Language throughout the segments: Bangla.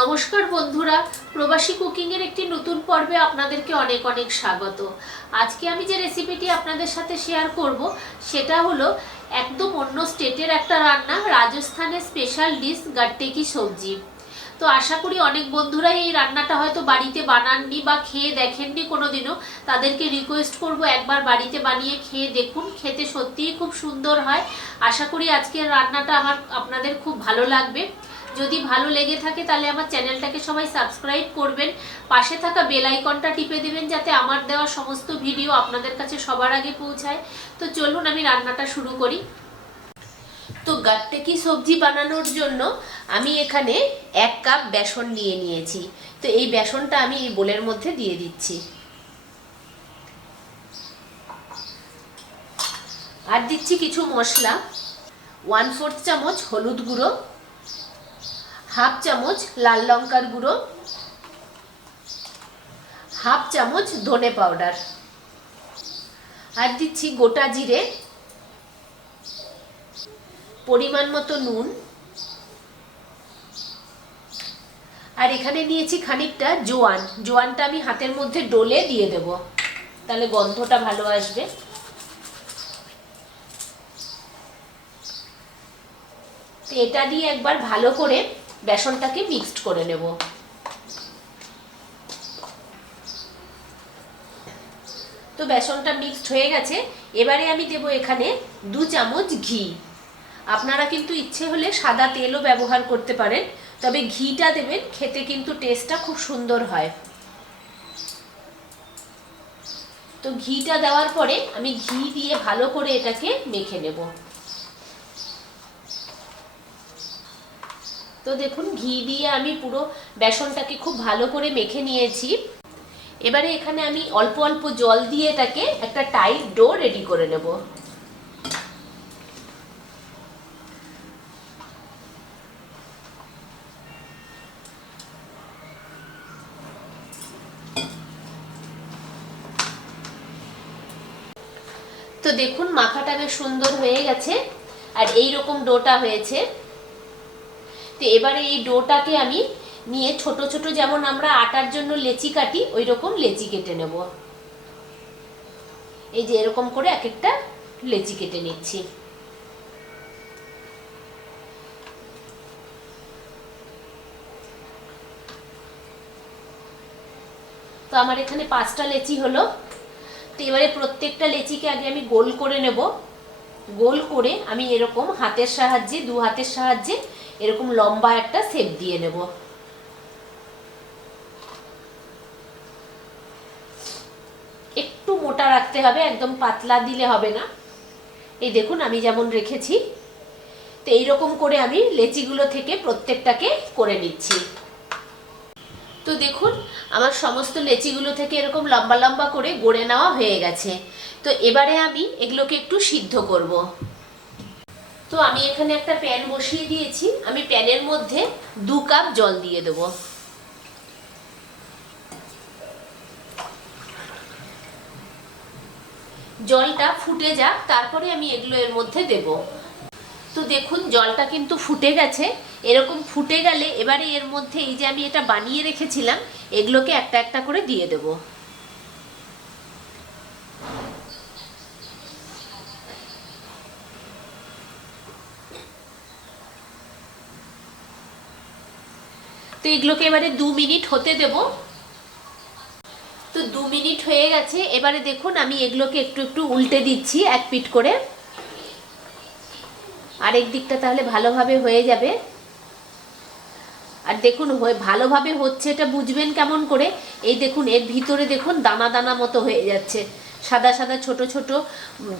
নমস্কার বন্ধুরা, প্রবাসী কুকিং এর একটি নতুন পর্বে আপনাদেরকে অনেক অনেক স্বাগত। আজকে আমি যে রেসিপিটি আপনাদের সাথে শেয়ার করব সেটা হলো একদম অন্য স্টেটের একটা রান্না, রাজস্থানের স্পেশাল ডিশ গাট্টে কি সবজি। তো আশা করি অনেক বন্ধুরাই এই রান্নাটা হয়তো বাড়িতে বানাননি বা খেয়ে দেখেননি কোনোদিনও। তাদেরকে রিকোয়েস্ট করব একবার বাড়িতে বানিয়ে খেয়ে দেখুন, খেতে সত্যিই খুব সুন্দর হয়। আশা করি আজকের রান্নাটা আপনাদের খুব ভালো লাগবে। যদি ভালো লেগে থাকে তাহলে আমার চ্যানেলটাকে সবাই সাবস্ক্রাইব করবেন, পাশে থাকা বেল আইকনটা টিপে দেবেন যাতে আমার দেওয়া সমস্ত ভিডিও আপনাদের কাছে সবার আগে পৌঁছায়। তো চলুন আমি রান্নাটা শুরু করি। তো গাট্টে কি সবজি বানানোর জন্য আমি এখানে 1 কাপ বেসন নিয়ে নিয়েছি। তো এই বেসনটা আমি এই বোলের মধ্যে দিয়ে দিচ্ছি। আর দিচ্ছি কিছু মশলা, 1/4 চামচ হলুদ গুঁড়ো, 1/2 চামচ লাল লঙ্কার গুঁড়ো, 1/2 চামচ ধনে পাউডার, আর দিচ্ছি গোটা জিরে, পরিমাণ মতো নুন, আর এখানে নিয়েছি খানিকটা জোয়ান। জোয়ানটা আমি হাতের মধ্যে ডলে দিয়ে দেব, তাহলে গন্ধটা ভালো আসবে। তো এটা দিয়ে একবার ভালো করে বেসনটাকে মিক্সড করে নেব। তো বেসনটা মিক্সড হয়ে গেছে। এবারে আমি দেব এখানে 2 চামচ ঘি। আপনারা কিন্তু ইচ্ছে হলে সাদা তেলও ব্যবহার করতে পারেন, তবে ঘিটা দেবেন, খেতে কিন্তু টেস্টটা খুব সুন্দর হয়। তো ঘিটা দেওয়ার পরে আমি ঘি দিয়ে ভালো করে এটাকে মেখে নেব। তো দেখুন ঘি দিয়ে আমি পুরো বেসনটাকে খুব ভালো করে মেখে নিয়েছি। এবারে এখানে আমি অল্প অল্প জল দিয়ে এটাকে একটা টাইট ডো রেডি করে নেব। তো দেখুন মাখাটা বেশ সুন্দর হয়ে গেছে আর এই রকম ডোটা হয়েছে। তো এবারে এই ডোটাকে আমি নিয়ে ছোট ছোট, যেমন আমরা আটার জন্য লেচি কাটি ওই রকম লেচি কেটে নেব। এই যে এরকম করে এক একটা লেচি কেটে নিচ্ছি। তো আমার এখানে 5টা লেচি হলো। তো এবারে প্রত্যেকটা লেচিকে আগে আমি গোল করে নেব। গোল করে আমি এরকম হাতের সাহায্যে, 2 হাতের সাহায্যে এরকম লম্বা একটা শেপ দিয়ে নেব। একটু মোটা রাখতে হবে, একদম পাতলা দিলে হবে না। এই দেখুন আমি যেমন রেখেছি। তো এইরকম করে আমি লেচিগুলো থেকে প্রত্যেকটাকে করে নিচ্ছি। তো দেখুন আমার সমস্ত লেচিগুলো থেকে এরকম লম্বা লম্বা করে গড়ে নেওয়া হয়ে গেছে। তো এবারে আমি এগুলোকে একটু সিদ্ধ করব। তো আমি এখানে একটা প্যান বসিয়ে দিয়েছি। আমি প্যানের মধ্যে 2 কাপ জল দিয়ে দেব। জলটা ফুটে যাক, তারপরে আমি এগুলো এর মধ্যে দেব। তো দেখুন জলটা কিন্তু ফুটে গেছে। এরকম ফুটে গেলে এবারে এর মধ্যে এই যে আমি এটা বানিয়ে রেখেছিলাম এগুলোকে একটা একটা করে দিয়ে দেব। তো এগুলোকে এবারে 2 মিনিট হতে দেব। তো 2 মিনিট হয়ে গেছে। এবারে দেখুন আমি এগুলোকে একটু একটু উল্টে দিচ্ছি এক পিঠ করে। আরেক দিকটা তাহলে ভালোভাবে হয়ে যাবে। আর দেখুন ভালোভাবে হচ্ছে এটা বুঝবেন কেমন করে, এই দেখুন এর ভিতরে দেখুন দানা দানা মতো হয়ে যাচ্ছে, সাদা সাদা ছোট ছোট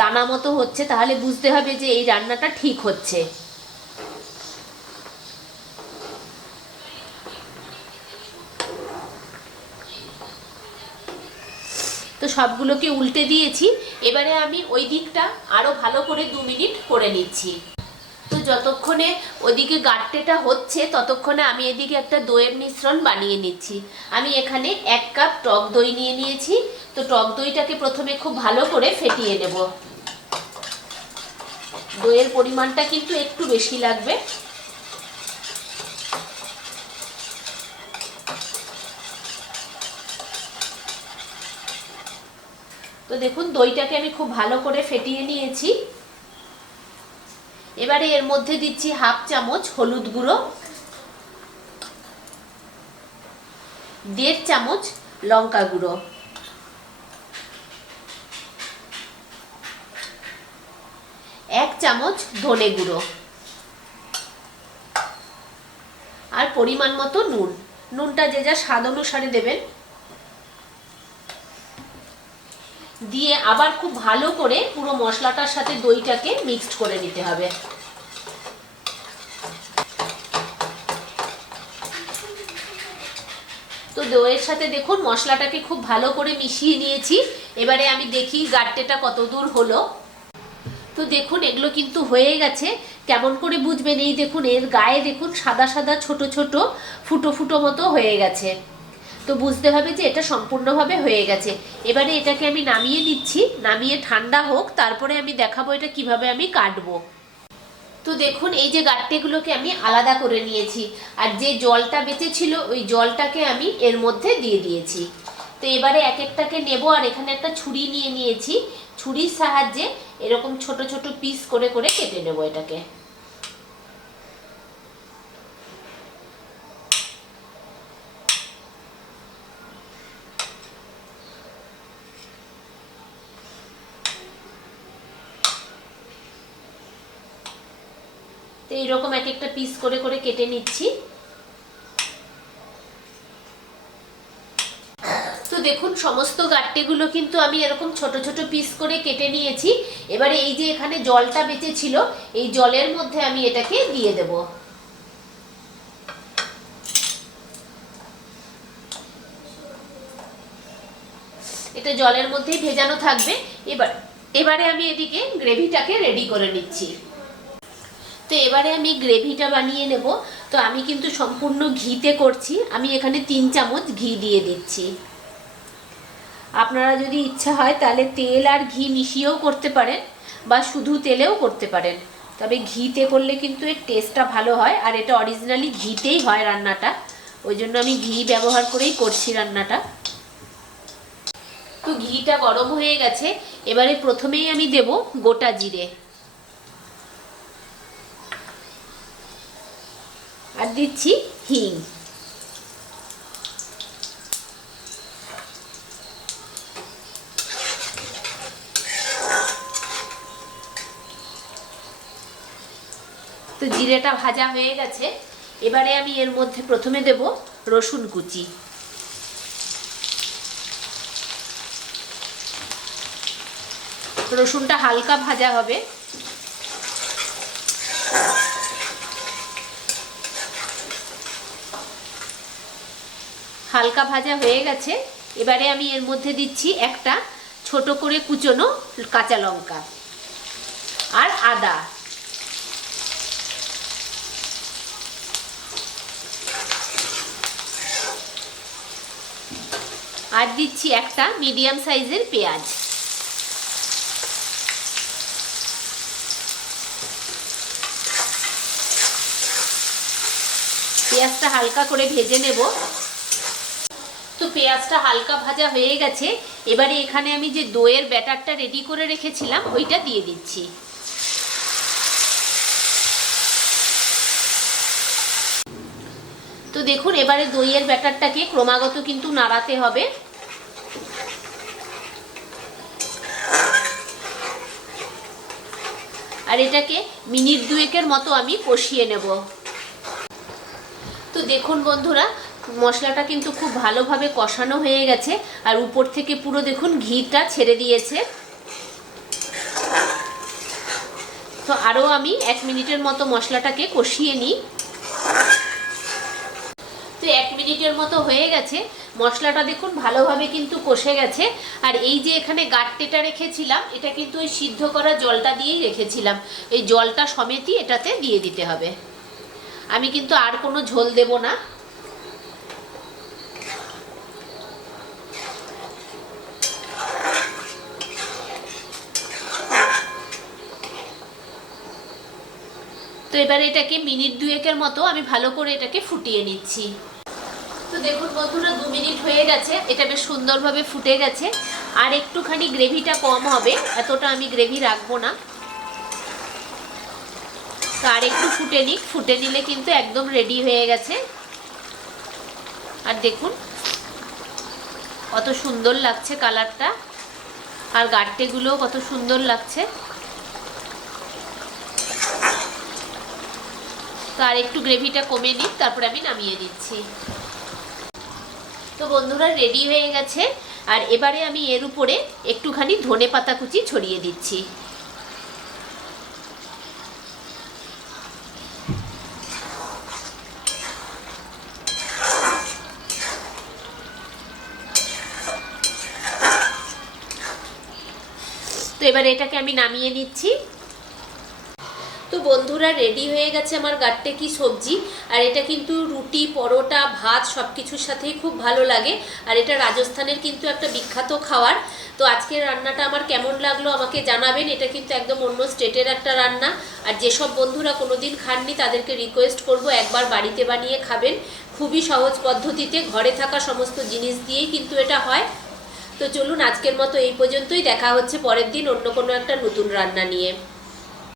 দানা মতো হচ্ছে, তাহলে বুঝতে হবে যে এই রান্নাটা ঠিক হচ্ছে। তো সবগুলোকে উল্টে দিয়েছি। এবারে আমি ওই দিকটা আরো ভালো করে 2 মিনিট করে নিচ্ছি। তো যতক্ষণে ওদিকে গাট্টেটা হচ্ছে ততক্ষণে আমি এদিকে একটা দইয়ের মিশ্রণ বানিয়ে নিচ্ছি। আমি এখানে 1 কাপ টক দই নিয়ে নিয়েছি। তো টক দইটাকে প্রথমে খুব ভালো করে ফেটিয়ে নেব। দইয়ের পরিমাণটা কিন্তু একটু বেশি লাগবে। তো দেখুন দইটাকে আমি খুব ভালো করে ফেটিয়ে নিয়েছি। এবারে এর মধ্যে দিচ্ছি হাফ চামচ হলুদ গুঁড়ো, 1.5 চামচ লঙ্কা গুঁড়ো, 1 চামচ ধনে গুঁড়ো আর পরিমাণ মতো নুন। নুনটা যে যা স্বাদ অনুসারে দেবেন। দিয়ে আবার খুব ভালো করে পুরো মশলাটার সাথে দইটাকে মিক্সড করে নিতে হবে। তো দইয়ের সাথে দেখুন মশলাটাকে খুব ভালো করে মিশিয়ে নিয়েছি। এবারে আমি দেখি গাট্টেটা কত দূর হলো। তো দেখুন এগুলো কিন্তু হয়ে গেছে। কেমন করে বুঝবেন? এই দেখুন এর গায়ে দেখুন সাদা সাদা ছোট ছোট ফুটো ফুটো মতো হয়ে গেছে। তো বুঝতে হবে যে এটা সম্পূর্ণভাবে হয়ে গেছে। এবারে এটাকে আমি নামিয়ে নিচ্ছি, নামিয়ে ঠান্ডা হোক, তারপরে আমি দেখাবো এটা কিভাবে আমি কাটবো। তো দেখুন এই যে গাট্টেগুলোকে আমি আলাদা করে নিয়েছি, আর যে জলটা বেঁচেছিল ওই জলটাকে আমি এর মধ্যে দিয়ে দিয়েছি। তো এবারে এক একটাকে নেব, আর এখানে একটা ছুরি নিয়ে নিয়েছি। ছুরির সাহায্যে এরকম ছোট ছোট পিস করে করে কেটে নেব এটাকে। তো এইরকম এক একটা পিস করে করে কেটে নিচ্ছি। তো দেখুন সমস্ত গাট্টেগুলো কিন্তু আমি এরকম ছোট ছোট পিস করে কেটে নিয়েছি। এবারে এই যে এখানে জলটা বেঁচে ছিল, এই জলের মধ্যে আমি এটাকে দিয়ে দেব। এটা জলের মধ্যেই ভেজানো থাকবে। এবারে আমি এদিকে গ্রেভিটাকে রেডি করে নিচ্ছি। তো এবারে আমি গ্রেভিটা বানিয়ে নেব। তো আমি কিন্তু সম্পূর্ণ ঘিতে করছি। আমি এখানে 3 চামচ ঘি দিয়ে দিচ্ছি। আপনারা যদি ইচ্ছা হয় তাহলে তেল আর ঘি মিশিয়েও করতে পারেন, বা শুধু তেলেও করতে পারেন। তবে ঘিতে করলে কিন্তু এর টেস্টটা ভালো হয়, আর এটা অরিজিনালি ঘিতেই হয় রান্নাটা, ওই জন্য আমি ঘি ব্যবহার করেই করছি রান্নাটা। তো ঘিটা গরম হয়ে গেছে। এবারে প্রথমেই আমি দেব গোটা জিরে, আর দিচ্ছি হিং। তো জিরেটা ভাজা হয়ে গেছে। এবারে আমি এর মধ্যে প্রথমে দেব রসুন কুচি, রসুনটা হালকা ভাজা হবে। হালকা ভাজা হয়ে গেছে। এবারে আমি এর মধ্যে দিচ্ছি একটা ছোট করে কুচনো কাঁচা লঙ্কা আর আদা, আর দিচ্ছি একটা মিডিয়াম সাইজের পেঁয়াজ। পেঁয়াজটা হালকা করে ভেজে নেব। তো পেঁয়াজটা হালকা ভাজা হয়ে গেছে। এবারে এখানে আমি যে দইয়ের ব্যাটারটা রেডি করে রেখেছিলাম ওইটা দিয়ে দিচ্ছি। তো দেখুন এবারে দইয়ের ব্যাটারটাকে ক্রমাগত কিন্তু নাড়াতে হবে। আর এটাকে মিনিট 2 মতো আমি কষিয়ে নেব। তো দেখুন বন্ধুরা মশলাটা কিন্তু খুব ভালোভাবে কষানো হয়ে গেছে, আর উপর থেকে পুরো দেখুন ঘিটা ছেড়ে দিয়েছে। তো আরও আমি 1 মিনিটের মতো মশলাটাকে কষিয়ে নিই। তো 1 মিনিটের মতো হয়ে গেছে। মশলাটা দেখুন ভালোভাবে কিন্তু কষে গেছে। আর এই যে এখানে গাট্টেটা রেখেছিলাম এটা কিন্তু ওই সিদ্ধ করা জলটা দিয়েই রেখেছিলাম, এই জলটা সমেতই এটাতে দিয়ে দিতে হবে। আমি কিন্তু আর কোনো ঝোল দেব না। তো এবারে এটাকে মিনিট 2 মতো আমি ভালো করে এটাকে ফুটিয়ে নিচ্ছি। তো দেখুন বন্ধুরা 2 মিনিট হয়ে গেছে, এটা বেশ সুন্দরভাবে ফুটে গেছে। আর একটুখানি গ্রেভিটা কম হবে, এতটা আমি গ্রেভি রাখবো না। তো আর একটু ফুটে নিক, ফুটে নিলে কিন্তু একদম রেডি হয়ে গেছে। আর দেখুন কত সুন্দর লাগছে কালারটা, আর গাট্টেগুলোও কত সুন্দর লাগছে। তো আর একটু গ্রেভিটা কমে নিক, তারপরে আমি নামিয়ে দিচ্ছি। তো বন্ধুরা রেডি হয়ে গেছে। আর এবারে আমি এর উপরে একটুখানি ধনেপাতা কুচি ছড়িয়ে দিচ্ছি। তো এবারে এটাকে আমি নামিয়ে নিচ্ছি। তো বন্ধুরা রেডি হয়ে গেছে আমার গাট্টে কি সবজি। আর এটা কিন্তু রুটি, পরোটা, ভাত সব কিছুর সাথেই খুব ভালো লাগে। আর এটা রাজস্থানের কিন্তু একটা বিখ্যাত খাবার। তো আজকের রান্নাটা আমার কেমন লাগলো আমাকে জানাবেন। এটা কিন্তু একদম অন্য স্টেটের একটা রান্না। আর যেসব বন্ধুরা কোনোদিন খাননি তাদেরকে রিকোয়েস্ট করব একবার বাড়িতে বানিয়ে খাবেন। খুবই সহজ পদ্ধতিতে ঘরে থাকা সমস্ত জিনিস দিয়েই কিন্তু এটা হয়। তো চলুন আজকের মতো এই পর্যন্তই, দেখা হচ্ছে পরের দিন অন্য কোনো একটা নতুন রান্না নিয়ে।